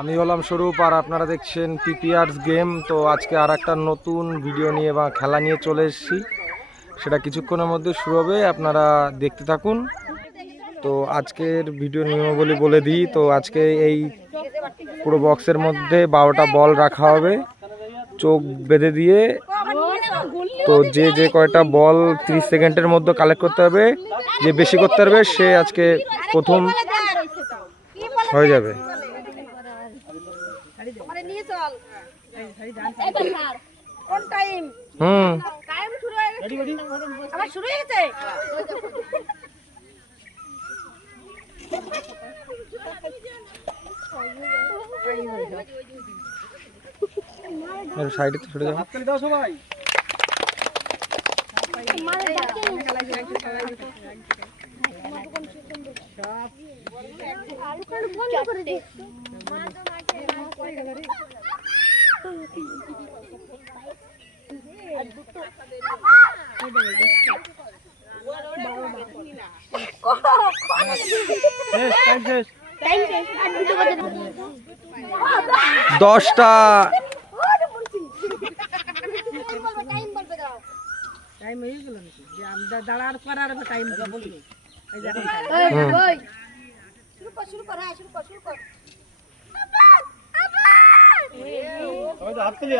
আমি হলাম স্বরূপ আর আপনারা দেখছেন পিপিআরস গেম। তো আজকে আর একটা নতুন ভিডিও নিয়ে বা খেলা নিয়ে চলে এসেছি, সেটা কিছুক্ষণের মধ্যে শুরু হবে, আপনারা দেখতে থাকুন। তো আজকের ভিডিও নিয়মাবলী বলে দিই। তো আজকে এই পুরো বক্সের মধ্যে 12টা বল রাখা হবে চোখ বেঁধে দিয়ে। তো যে যে কয়টা বল 30 সেকেন্ডের মধ্যে কালেক্ট করতে হবে, যে বেশি করতে পারবে সে আজকে প্রথম হয়ে যাবে। সাইডে তো ছুটে যাও। দশটা টাইম হয়ে গেল নাকি? যে আমরা দাঁড়ার করার টাইম বলি। এই যে ওই শুরু কর শুরু কর। ওই হাততালি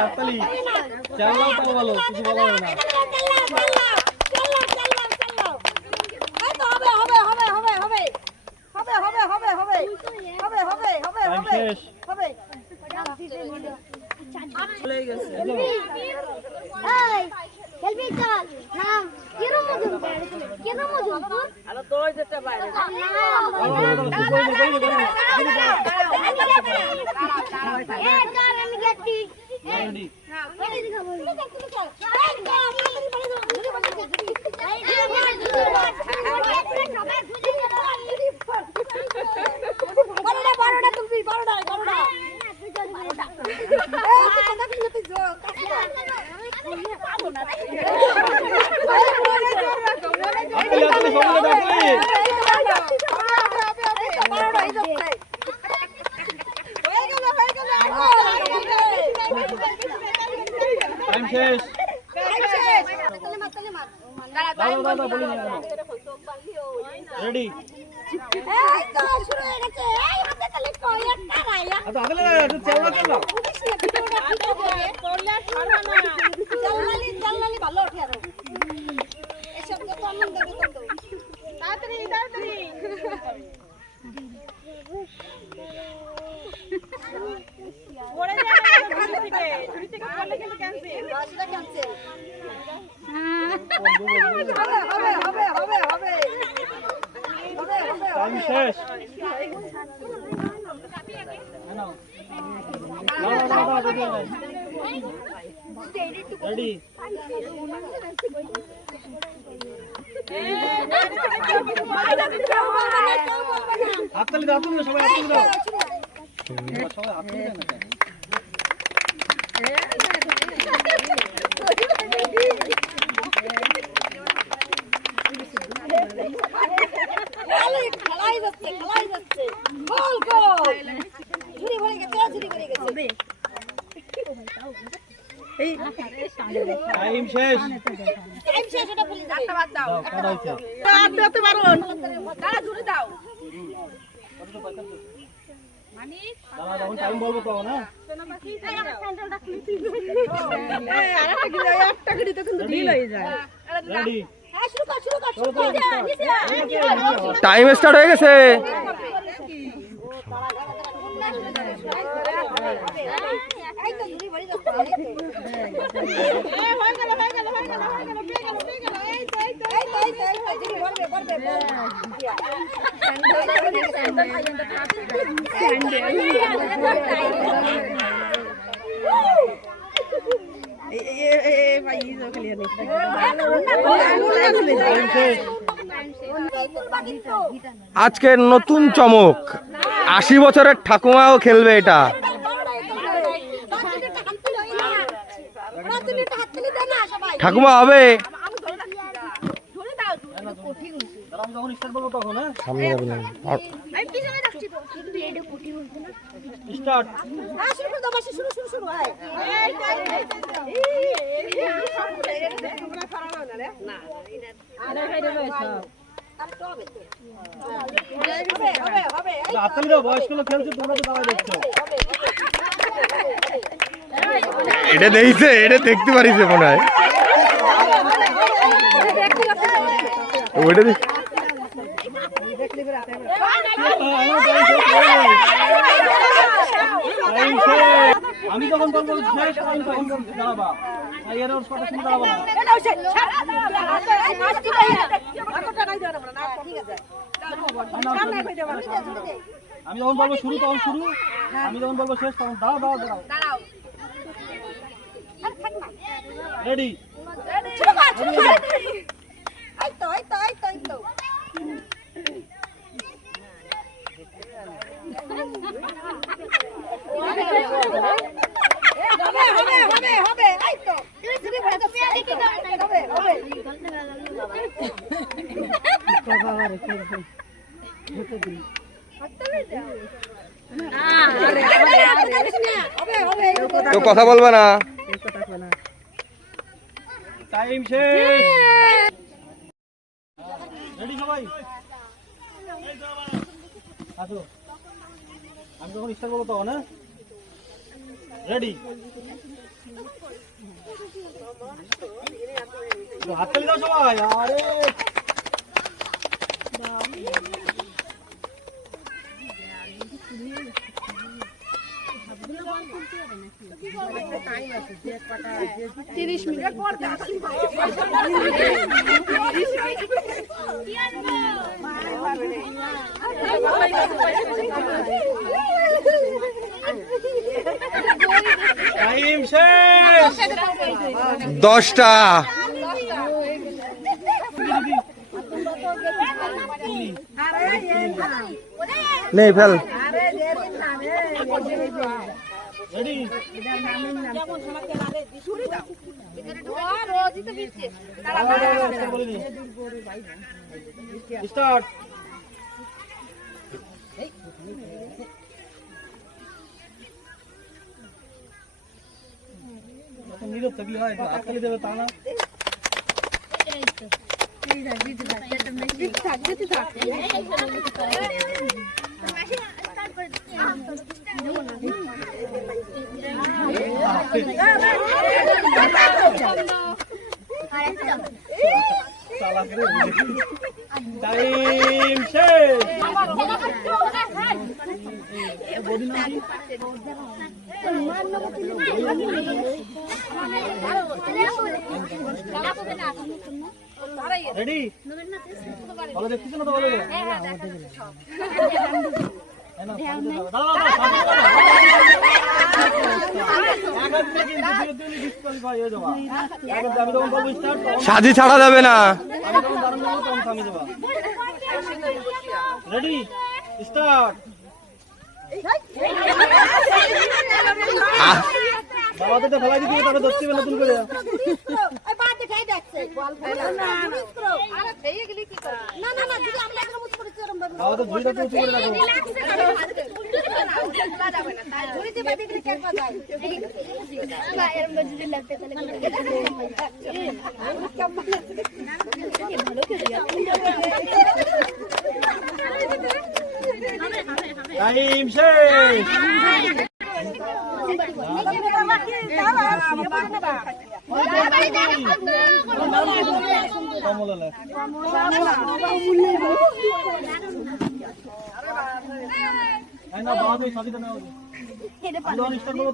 হাততালি চালাও তো ভালো, কিছু বলা হবে না। রেডি শেষ। রেডি হাততালি দাও, তুমি সবাই হাততালি দাও, সবাই হাততালি দেন না। টাইম শেষ। এটা বলি আটটা বাদ দাও। আট দিতে পারো। দাঁড়া জুড়ে দাও। মানে দাঁড়া যখন টাইম বলবো তো না। এই আমার স্যান্ডেলটা খুলছি। এই আরেকটা গিরি তো কিন্তু ঢিল হয়ে যায়। রেডি হ্যাঁ শুরু কর। টাইম স্টার্ট হয়ে গেছে। এই তো ঘুরি ভরি যাচ্ছে। হয়ে গেল। আজকের নতুন চমক, 80 বছরের ঠাকুমাও খেলবে এটা। ঠাকুমা হবে সামনে যাবে না এটা দেখছে, এটা দেখতে পারিস মনে হয় ওইটা আমি যখন বলবো তখন দাঁড়াবা আমি যখন বলবো শুরু তখন শুরু, আমি যখন বলবো শেষ তখন দাঁড়াও দাঁড়াও দাঁড়াও। রেডি তো কথা বলবে না, টাইম শেষ। রেডি সবাই? আসো, আমি যখন স্টার্ট করবো তখন। হ্যাঁ রেডি, হাত তালি দাও সবাই। আরে টাইম শেষ। 10টা নেই ফেল। Ready start. নীরব থাকলে হয়, হাততালি দেবে তা না। টাইম শেষ। রেডি ভালো দেখতেছ না তো? ভালো সাজি ছাড়া যাবে না। Ready start. বাবাতে তো ফেলাই দিতে তবে দোস্তি বেলা নতুন করে বাবা তো ধুইটা তো উঁচু করে রাখো। টাইম শেষ।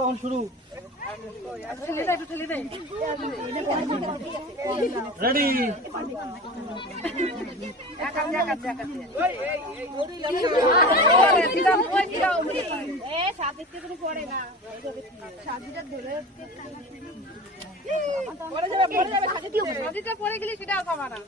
তখন শুরু। রেডি পরে গেলে সেটা কমানা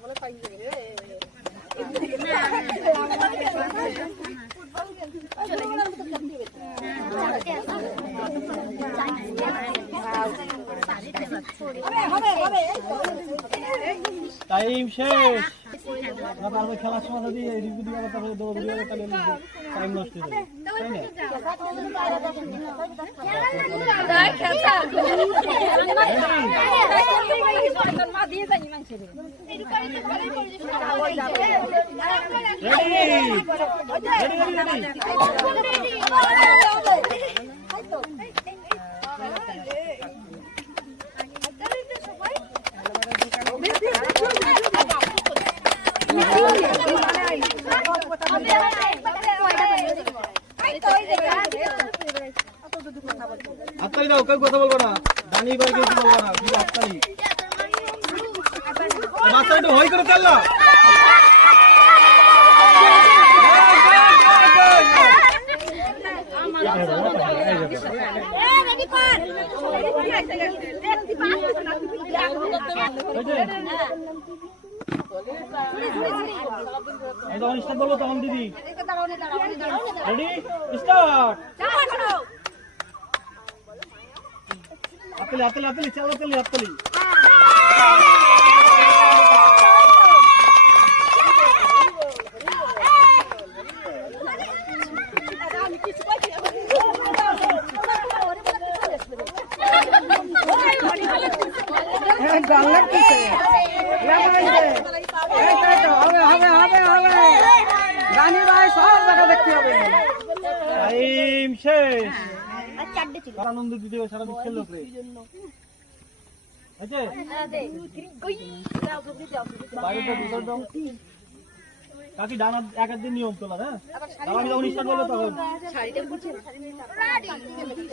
টাইম শেষ না পারবে খেলার সময় যদি রিভিউ দিয়ে আবার তাহলে দৌড় দিয়ে তাহলে টাইম নষ্ট হয়ে যাবে হাততালি দাও, কেউ কথা বলবো না, দানি ভাই কেউ বলবো না, শুধু হাততালি। বাচ্চা একটু হই করে চাল না। যখন স্টার্ট বলবো তখন দিদি রেডি স্টার্ট। হাততালি হাততালি হাততালি চাল হাততালি হাততালি। টাইম শেষ। আনন্দ দিতে হবে সারা বিশ্বের লোকরে। কাকি ডানা এক একদিন নিয়ম তোলা, হ্যাঁ আমি যখন স্টার্ট বলবো তখন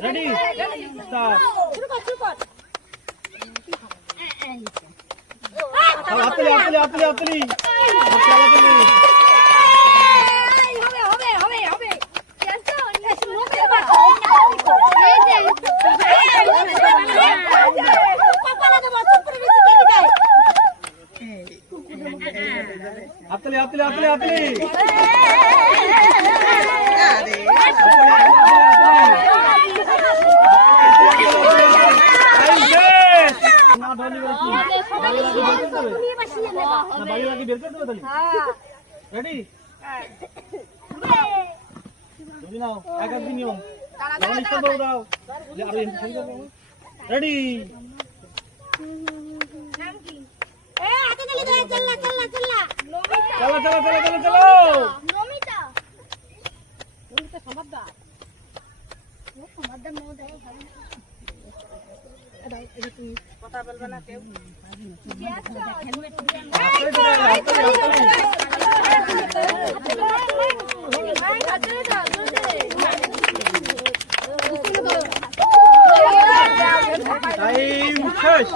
রেডি স্টার্ট। হাততালি হাততালি হাততালি হাততালি। হাততালি হাততালি হাততালি হাততালি। রেডি নাও এক একদিন নিয়ম দাও রেডি। চলো চলো চলো চলো চলো। কথা বলবে না কেউ। টাইম শেষ।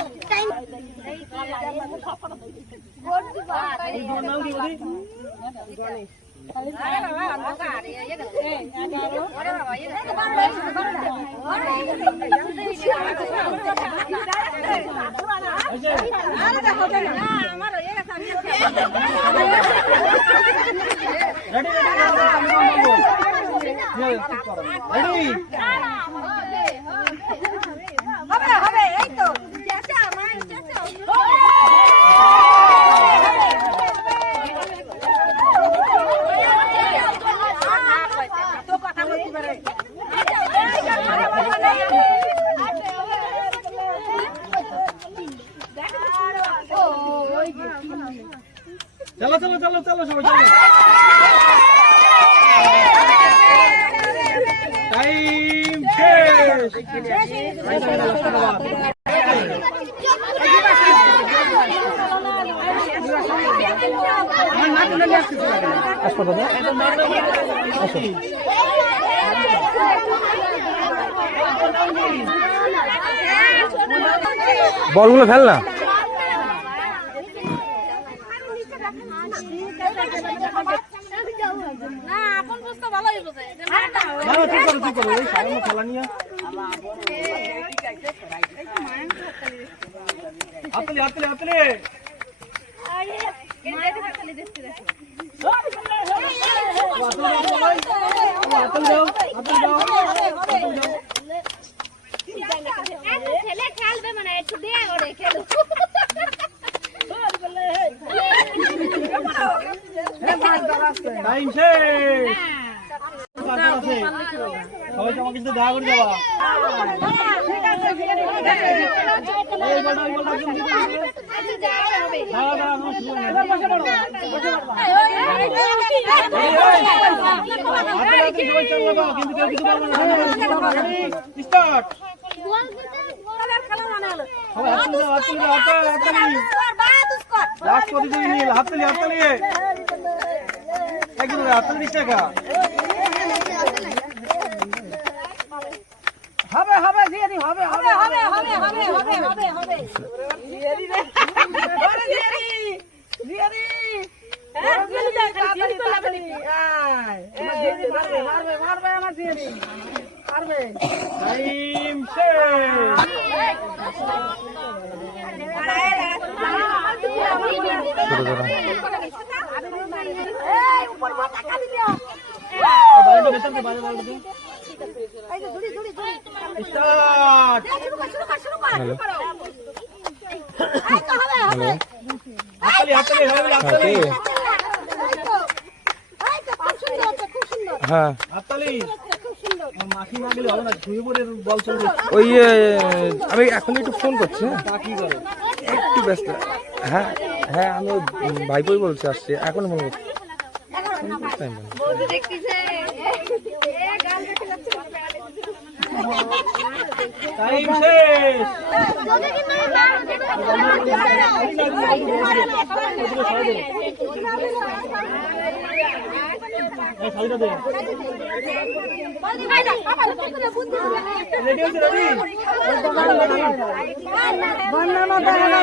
চলো চলো চলো চলো সবাই চলো। টাইম শেষ। বলগুলো ফেল না। হাততালি হাততালি হাততালি। ছেলে খেলবে মানে একটু দিয়ে টাইম শেষ। সবাইকে আমাকে কিন্তু দেখা করে যাবা। এই বলটা একদম দিতে হবে। দাঁড়া দাঁড়া আমার শুরু হয় না। এবার বসে পড়ো। হাতে সবাই চাপ লাগাও, কিন্তু কেউ কিছু বলবে না। স্টার্ট। সবাই হাত তুলে দাও, হাত তুলে দাও, হাত তুলে। লাস্ট প্রতিযোগী নীল, হাত তুলি, হাত তুলি। একদম হাত তুলে 20 টাকা। হবে হবে দিয়ে দি, হবে হবে হবে হবে হবে হবে হবে হবে দিয়ে দি রে। ওরে দিয়ে দি, দিয়ে দি। হ্যাঁ দিয়ে দি, তাড়াতাড়ি তাড়াতাড়ি। আয় আমার দিয়ে দি, মারবে মারবে মারবে আমার দিয়ে দি, মারবে। টাইম শেষ। এই উপর মাথা কাটি দিও। বাইরে বেতন দে, বাইরে বাইরে দে। এই যে ধুরি ধুরি ধুরি স্টার্ট। শুরু কর। এই তো হবে হবে। হাততালি হাততালি হবে, হাততালি। এই তো খুব সুন্দর হচ্ছে, খুব সুন্দর। হ্যাঁ হাততালি। খুব সুন্দর। মাখি না গেলে হবে না, ধুয়ে পড়ে বল চলবে। ওই আমি এখন একটু ফোন করছি। তা কি করে? একটু ব্যস্ত। হ্যাঁ হ্যাঁ আমি ভাইপোই বলছি, আসছি এখন ফোন করছি। টাইম শেষ। এই খালিটা দে। রেডি হচ্ছে, রেডি। বন্না মাথা হলো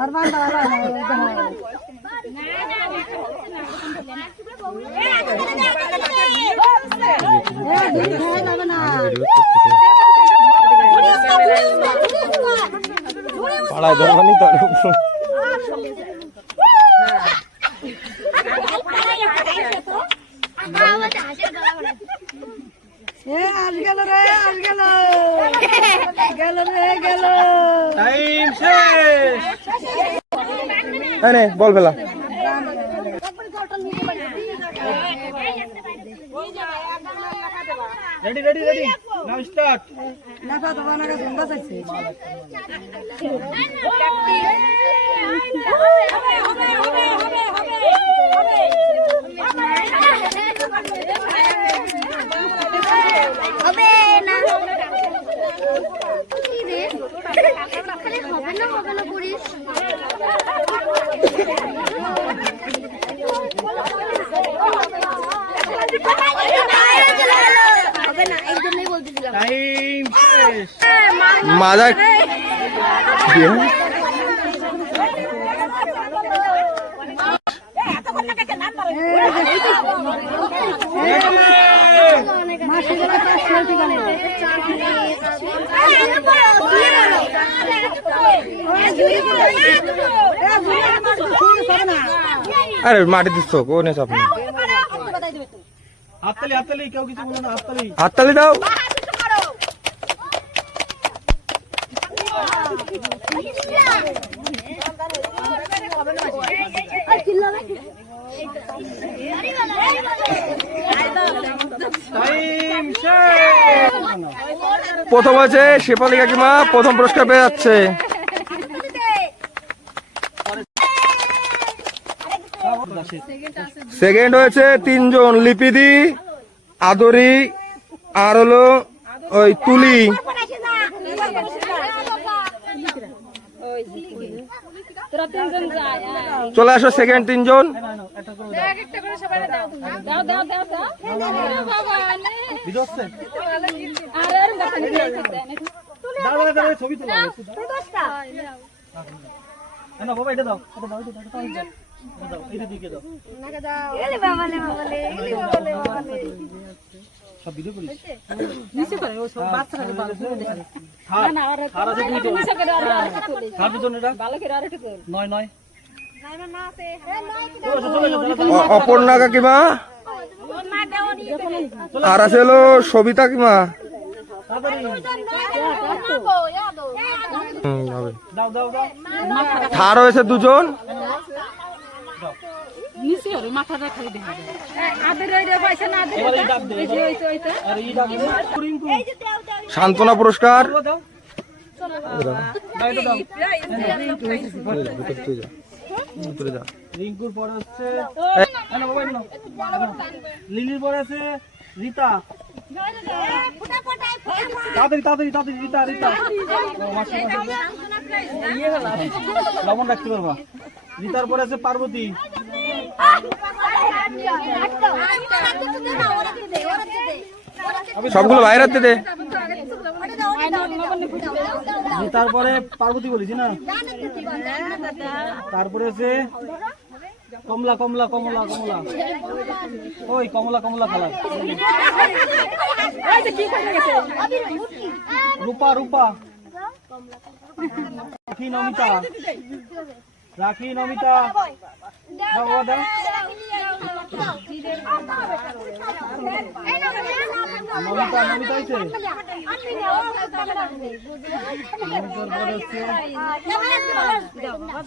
আর বান্দা হলো পাড়ায় ধরবানি তার টাইম শেষ। বল ফেলা। Ready ready ready now start. নাটা তো বানা গেছে বন্ধ আছে হবে না কি রে খালি হবে না করিস হবে না একদমই বলতেছিলাম টাইম শেষ। মাজা আরে মাটি দিচ্ছ কোনে চাপ নেই। হাততালি হাততালি, কেউ কিছু বলো না, হাততালি। হাততালি দাও। টাইম শেষ। প্রথম হয়েছে শেফালি কাকিমা, প্রথম পুরস্কার পেয়ে যাচ্ছে। সেকেন্ড হয়েছে 3 জন, লিপিদি, আদরি আর হলো ওই তুলি। চলে আসো সেকেন্ড 3 জন। ভিডিও হচ্ছে? দাও দাও দাও, ছবি তোলো। না বাবা এটা দাও, এটা দাও, এটা দাও, এটা দাও, এটা দিকে দাও। এলে বাবালে বাবালে এলে বাবালে বাবালে সব ভিডিও করিস? নিচে করে ও সব বাচ্চারা ভালো করে দেখা না না আর আছে দুটো। নিচে করে আর একটা করে কার পিছন এটা? ভালো করে আর একটা করে 9 9 না না আছে অপর্ণা কাকিমা আর আছে হলো সবিতা কাকিমা। হবে। দাও দাও দাও। থার হয়েছে 2 জন। নিচে আর মাথাটা খালি দেখা যায় আদের ওইটা পয়সা না আদের এই যে ওইটা সান্ত্বনা পুরস্কার ভিতরে যা। রিঙ্কুর পরে হচ্ছে লিলির পরে আছে রিতা। তাড়াতাড়ি তাড়াতাড়ি তাড়াতাড়ি রিতা রিতা লবণ রাখতে পারবা। রিতার পরে আছে পার্বতী। সবগুলো বাইরে হাতে দে। রিতার পরে পার্বতী বলেছি না। তারপরে আছে কমলা কমলা কমলা কমলা ওই কমলা কমলা কালার। রূপা রূপা রাখি নমিতা রাখি নমিতা দাও দাও নমিতা নমিতা হয়েছে।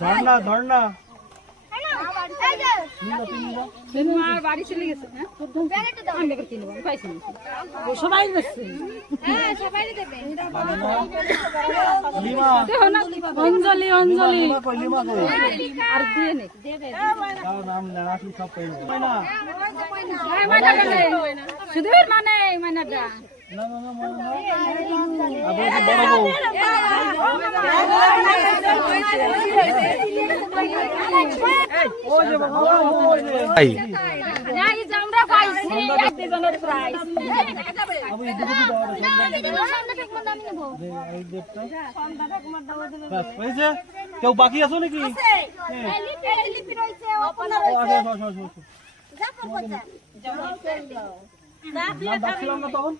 ঝর্ণা ঝর্ণা বাড়ি চলে গেছে সবাই গেছে লিমা অঞ্জলি অঞ্জলি লিমা কই লিমা কই আর দিয়ে নে তাও নাম না রাখি সব পাই না শুধু মানে মানাটা না না না আবার বড় বউ ওই যে বাবা ওই যে ভাই আমরা পাইছি একজনের প্রাইজ আমি দিদি দাও এই দেখতে বাস হয়েছে। কেউ বাকি আছো নাকি? নাম ডাকছিলাম না তখন।